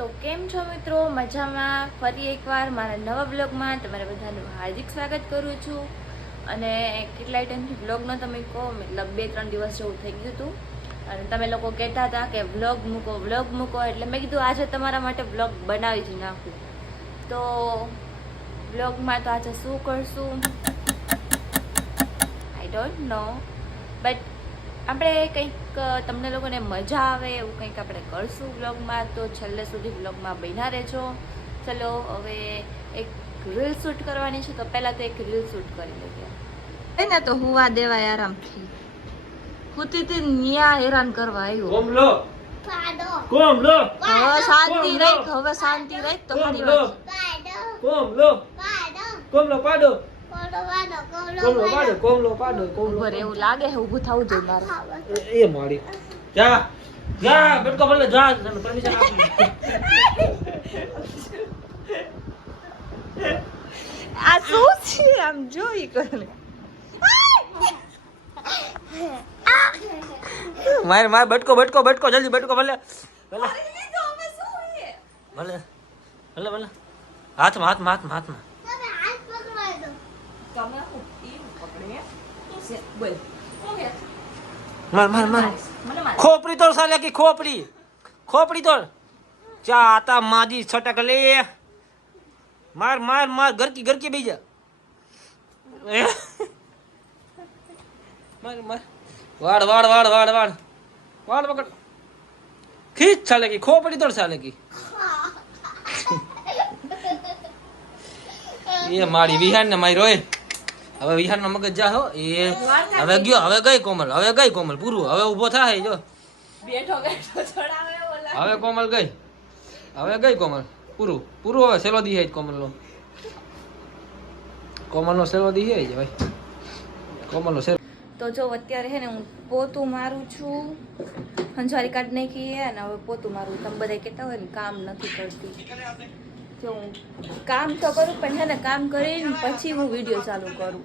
તો કેમ છો મિત્રો? મજામાં? ફરી એકવાર મારા નવા બ્લોગમાં તમારા બધાનું હાર્દિક સ્વાગત કરું છું. અને કેટલાય ટાઈમથી બ્લોગનો તમે કહો, મતલબ બે ત્રણ દિવસ જેવું થઈ ગયું હતું. અને તમે લોકો કહેતા હતા કે બ્લોગ મૂકો બ્લોગ મૂકો, એટલે મેં કીધું આજે તમારા માટે બ્લોગ બનાવી જ નાખું. તો બ્લોગમાં તો આજે શું કરશું? આઈ ડોન્ટ નો બટ આપણે કંઈક તમને લોકોને મજા આવે એવું કંઈક આપણે કરશું બ્લોગમાં તો છેલ્લે સુધી બ્લોગમાં બન્યા રહેજો. ચલો હવે એક રીલ શૂટ કરવાની છે તો પહેલાં તો એક રીલ શૂટ કરી લઈએ. ને તો હુવા દેવાય આરામથી હુતી તે ન્યા હેરાન કરવા આવ્યો કોમ લો. કોમ લો. હવે શાંતિ રાખ હવે શાંતિ રાખ તો મારી વાત કોમ લો. કોમ લો પાડો. કોમ પાડો કોમ પાડો કોમ એવું લાગે છે ઊભું થવું જોઈએ મારે. એ મારી. જા જા બેટકો ભલે જા તને પરમિશન આપું આ શું છે આમ જોઈ કરે? માર માર બટકો બટકો બટકો જલ્દી બટકો ભલે ભલે. ભલે ભલે ભલે. હાથમાં હાથમાં હાથમાં હાથમાં. માર માર માર ખોપરી તોડ સાલે કે ખોપરી ખોપરી તોડ ચા આતા માજી છટક લે માર માર માર ગરકી ગરકી બેજા માર માર વાડ વાડ વાડ વાડ વાડ વાડ પકડ ખીચ ચાલે કે ખોપડી તોડ ચાલે કે એ મારી વિહાન ને મારી રોય હવે વિહાન નો મગજ જા હો. એ હવે ગયો હવે ગઈ કોમલ હવે ગઈ કોમલ પૂરું હવે ઊભો થાય જો. બેઠો હવે કોમલ ગઈ. હવે ગઈ કોમલ પૂરું પૂરું હવે સેલો દી જ કોમલ નો કોમલ નો સેલો દી જ ભાઈ. કોમલ નો સેલો. તો જો અત્યારે હે ને હું પોતું મારું છું હંજવારી કાઢ નાખી હે ને હવે પોતું મારું. તમે બધા કહેતા હોય ને કામ નથી કરતી. જો હું કામ તો કરું પણ છે ને કામ કરીને પછી હું વીડિયો ચાલુ કરું.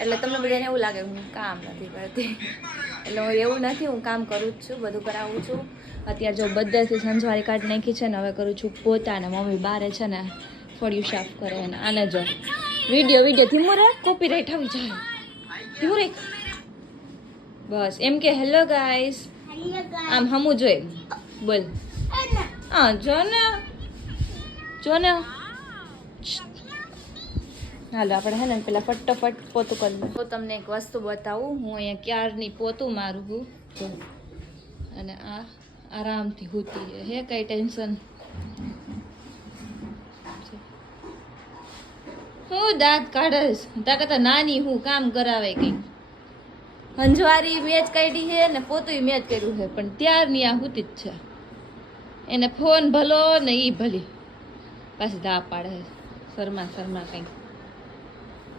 એટલે તમને બધાને એવું લાગે હું કામ નથી કરતી. એટલે હું એવું નથી હું કામ કરું જ છું બધું કરાવું છું. અત્યારે જો બધાથી સંજવારી કાઢ નાખી છે ને હવે કરું છું પોતાને. મમ્મી બારે છે ને ફળિયું સાફ કરે અને આને જો. વીડિયો વીડિયો ધીમું રાખ કોપીરાઇટ આવી જાય. ધીમો રાખ. બસ એમ કે હેલો ગાઈસ આમ હમું જોઈએ બોલ. હા જો ને. જો ને હાલો, આપણે હે ને પેલા ફટાફટ પોતું કરી. તો તમને એક વસ્તુ બતાવું. હું અહીંયા ક્યારની પોતું મારું છું? જો અને આ આરામથી હોતી હે, કઈ ટેન્શન? હું દાંત કાઢસ તા કરતા નાની હું કામ કરાવે કઈ હંજવારી મેચ કાઢી છે ને પોતું મેચ કર્યું છે. પણ ત્યારની આ હુતી જ છે. એને ફોન ભલો ને એ ભલી. પાછી ધા પાડે છે શર્મા શર્મા કંઈક.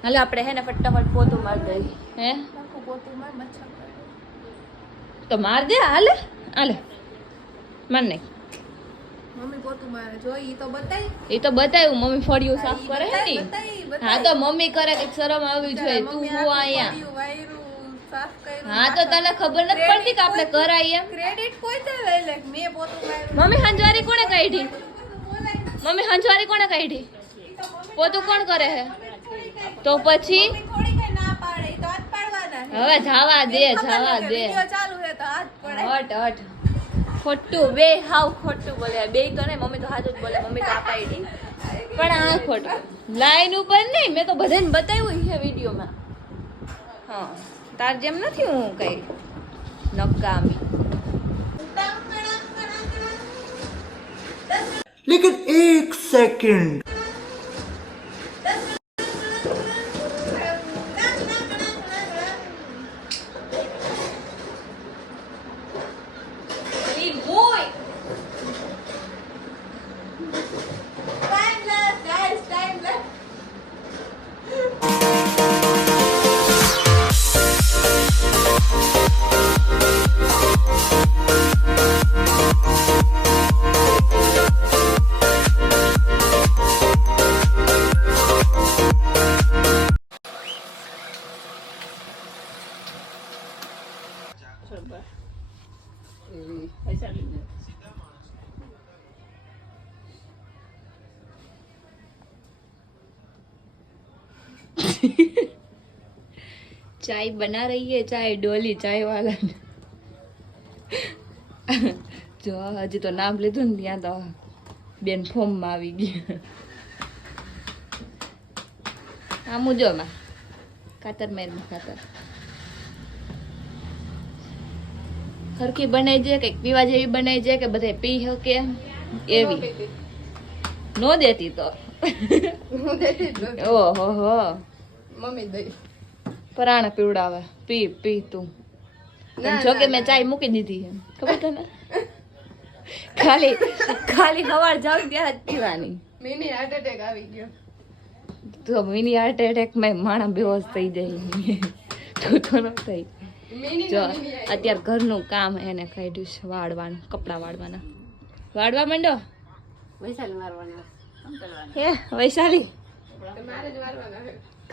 હાલે આપણે હે ને ફટાફટ પોતું માર દઈ હે? તો માર દે હાલે? હાલે. માર નહીં મમ્મી પોતું મારે. જો ઈ તો બતાય. એ તો બતાયું મમ્મી ફળિયું સાફ કરે ને? હા તો મમ્મી કરે કંઈક શરમ આવી જોઈએ. તું હું અહીંયા. વાયરું સાફ કર્યું હા તો તને ખબર નથી પડતી કે આપણે કરાય એમ? ક્રેડિટ કોઈ લે. મેં પોતું મમ્મી હંજવારી કોણે કાઢી? મમ્મી હંજવારી કોણે કાઢી? પોતું કોણ કરે હે? તો પછી. હવે જાવા દે, જવા દે. હટ હટ. ખોટું, બે હાવ ખોટું બોલે. બે તો નહીં, મમ્મી તો હાજર બોલે. મમ્મી તો આપાડી પણ આ ખોટું. લાઈન ઉપર નહીં, મેં તો બધાને બતાવ્યું છે વિડીયોમાં. હા, તાર જેમ નથી હું કઈ નકામી. second. ચાય બના चाय बना रही है चाय डोली જો હજી તો નામ લીધું ને ત્યાં તો બેન ફોર્મમાં આવી ગયા. આ મુજોમાં ખાતર મેરમાં ખાતર. હરખી બનાવી છે કંઈક પીવા જેવી બનાવી છે કે બધા પી શકે એવી. નો દેતી તો. ઓહો હો. મમ્મી દઈ. પરાણા પીવડાવે. પી પી તું. જો કે મેં ચાય મૂકી દીધી છે ખબર તને? ખાલી ખાલી સવાર જાવ ત્યારે જ પીવાની. મિની હાર્ટ એટેક આવી ગયો. તો મિની હાર્ટ એટેકમાં માણસ બેહોશ થઈ જાય. તું તો ન થઈ. જો અત્યારે ઘરનું કામ એને કાઢ્યું છે વાળવાનું કપડાં વાળવાના. વાળવા માંડો? હે વૈશાલી?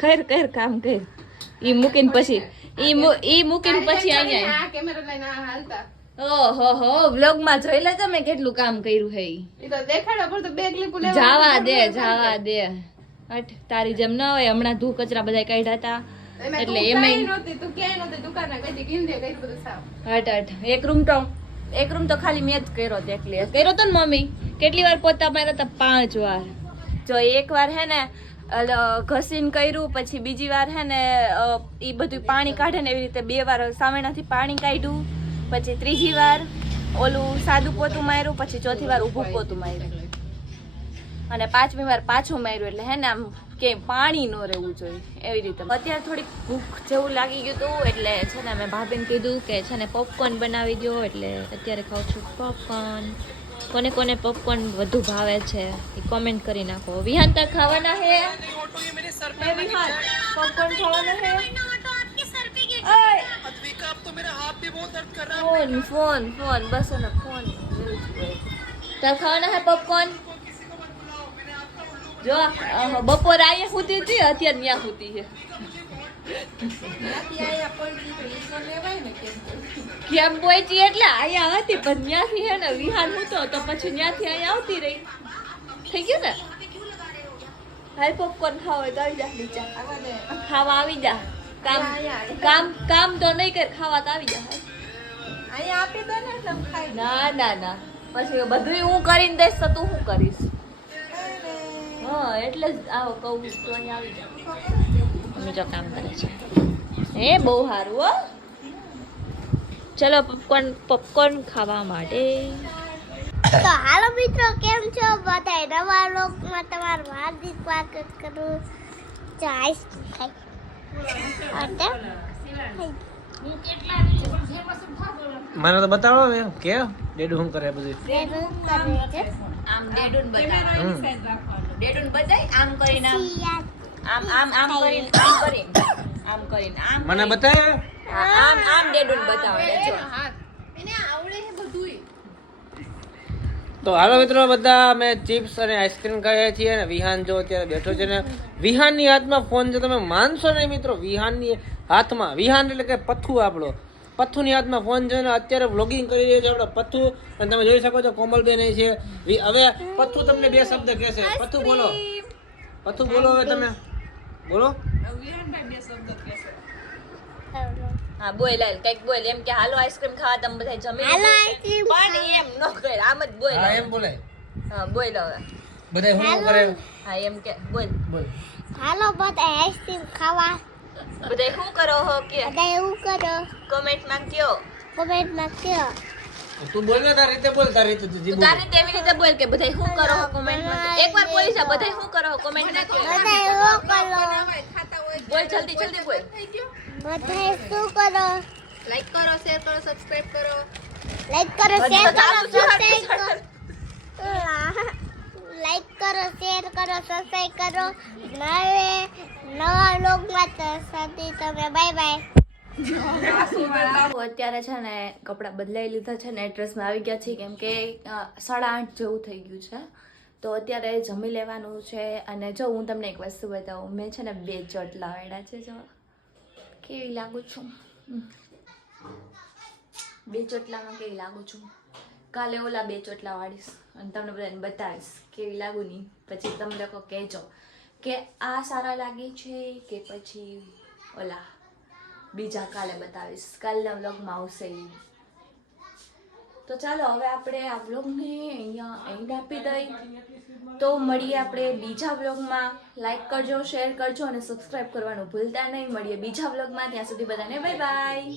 ખેર કર કામ કર. ઈ મૂકીને પછી ઈ ઈ મૂકીને પછી અહીંયા. આ કેમેરા લઈને આ હાલતા. ઓહો હો વ્લોગમાં જોઈ લે તમે કેટલું કામ કર્યું હે ઈ. એ તો દેખાડો પર તો બેગ ક્લિપ લેવા જાવા દે જાવા દે. હટ તારી જેમ ન હોય હમણાં ધૂ કચરા બધા કાઢ્યા હતા એટલે હટ હટ. એક રૂમ તો એક રૂમ તો ખાલી મેં જ કર્યો હતો એકલી. કર્યો તો ને મમ્મી. કેટલી વાર પોતા માર્યા હતા પાંચ વાર. જો એક વાર હે ને ઘસીને કર્યું પછી બીજી વાર હે ને એ બધું પાણી કાઢે ને એવી રીતે બે વાર સામેનાથી પાણી કાઢ્યું પછી ત્રીજી વાર ઓલું સાદું પોતું માર્યું પછી ચોથી વાર ઊભું પોતું માર્યું. અને પાંચમી વાર પાછું માર્યું એટલે હે ને આમ કે પાણી ન રહેવું જોઈએ એવી રીતે. અત્યારે થોડીક ભૂખ જેવું લાગી ગયું હતું એટલે છે ને મેં ભાભીને કીધું કે છે ને પોપકોર્ન બનાવી દો એટલે અત્યારે ખાઉં છું પોપકોર્ન કોને કોને પોપકોર્ન વધુ ભાવે છે એ કોમેન્ટ કરી નાખો. વિહાન તાર ખાવાના હે. પોપકોર્ન ખાવાના હે. ફોન ફોન ફોન બસ એને ફોન. તાર ખાવાના હે પોપકોર્ન જો બપોર આયા સુધી હતી અત્યારે ન્યા સુધી છે. ત્યાંથી કેમ પહોંચી એટલે અહીંયા હતી પણ ન્યાથી હે ને વિહાર હતો તો પછી ન્યાથી અહીંયા આવતી રહી. થઈ ગયું ને? હાલ પોપકોર્ન ખાવા તો આવી જા નીચે. ખાવા આવી જા. કામ. કામ કામ તો નહીં કર ખાવા તો આવી જા. અહીંયા આપી દે ને એટલે ખાઈ ના ના ના. પછી બધું હું કરીને દઈશ તો તું શું કરીશ? હા, એટલે જ આવો કહું તો અહીંયા આવી જા મમ્મી જો કામ કરે છે. એ બહુ સારું, હો. ચલો પોપકોર્ન પોપકોર્ન ખાવા માટે. તો હાલો મિત્રો, કેમ છો? બધા નવા લોકમાં તમારું હાર્દિક સ્વાગત કરું ચાઈસ ખાઈ અટે મને તો બતાવો હવે કે? ડેડુ શું કરે બધું જરૂર કરે છે? આમ ડેડુન ડેડુન બતાય આમ કરીને આમ. આમ આમ આમ કરીને આમ કરીને આમ કરીને આમ મને બતાવે આમ આમ ડેડુન બતાવે જો એને આવડે છે બધુંય. તો હાલો મિત્રો બધા અમે ચિપ્સ અને આઈસ્ક્રીમ ખાઈએ છીએ અને વિહાન જો અત્યારે બેઠો છે ને વિહાનની હાથમાં ફોન છે તમે માનશો નહીં મિત્રો વિહાનની હાથમાં વિહાન એટલે કે પથ્થુ આપણો. પથ્થુની હાથમાં ફોન છે ને અત્યારે વ્લોગિંગ કરી રહ્યો છે આપણો પથ્થુ. અને તમે જોઈ શકો છો કોમલબેન એ છે. હવે પથ્થુ તમને બે શબ્દ કહેશે પથ્થુ બોલો. પથ્થુ બોલો હવે તમે. બોલો. હા બોલ હાલ કંઈક બોલ. એમ કે હાલો આઈસ્ક્રીમ ખાવા તમે બધા જમી હાલો આઈસ્ક્રીમ પણ એમ ન કર આમ જ બોલ. હા એમ બોલે. હા બોલ હવે. બધા હું કરે હા એમ કે બોલ. બોલ. હાલો બધા આઈસ્ક્રીમ ખાવા. બધા શું કરો હો કે? બધા એવું કરો. કોમેન્ટમાં કયો. કોમેન્ટમાં કયો. તું બોલ ને તારી રીતે બોલ તારી રીતે તું. તારી તેવી રીતે બોલ કે બધા શું કરો હો કોમેન્ટમાં એકવાર બોલી જા બધા શું કરો હો કોમેન્ટમાં કયો બધા એવું કરો. બોલ જલ્દી જલ્દી બોલ. બધા શું કરો? લાઈક કરો શેર કરો સબસ્ક્રાઇબ કરો. લાઈક કરો શેર કરો સબસ્ક્રાઇબ કરો. લાઈક કરો શેર કરો સબસ્ક્રાઇબ કરો. નવે, નવા લોકમાં સાથે તમે. બાય બાય અત્યારે છે ને કપડાં બદલાઈ લીધા છે ને એડ્રેસમાં આવી ગયા છે, કેમ કે સાડા આઠ જેવું થઈ ગયું છે. તો અત્યારે જમી લેવાનું છે અને જો હું તમને એક વસ્તુ બતાવું, મેં છે ને બે ચોટ લાવેડા છે જો. કેવી લાગુ છું? બે ચોટલામાં કેવી લાગુ છું? કાલે ઓલા બે ચોટલા વાળીશ અને તમને બધાને બતાવીશ. કેવી લાગુ નહીં પછી તમે લોકો કહેજો કે આ સારા લાગે છે કે પછી ઓલા બીજા કાલે બતાવીશ. કાલના વ્લોગમાં આવશે તો ચાલો, હવે આપણે આ વ્લોગને અહીંયા એન્ડ આપી દઈ. તો મળીએ આપણે બીજા વ્લોગમાં. લાઈક કરજો શેર કરજો અને સબસ્ક્રાઈબ કરવાનું ભૂલતા નહીં. મળીએ બીજા વ્લોગમાં. ત્યાં સુધી બધાને બાય બાય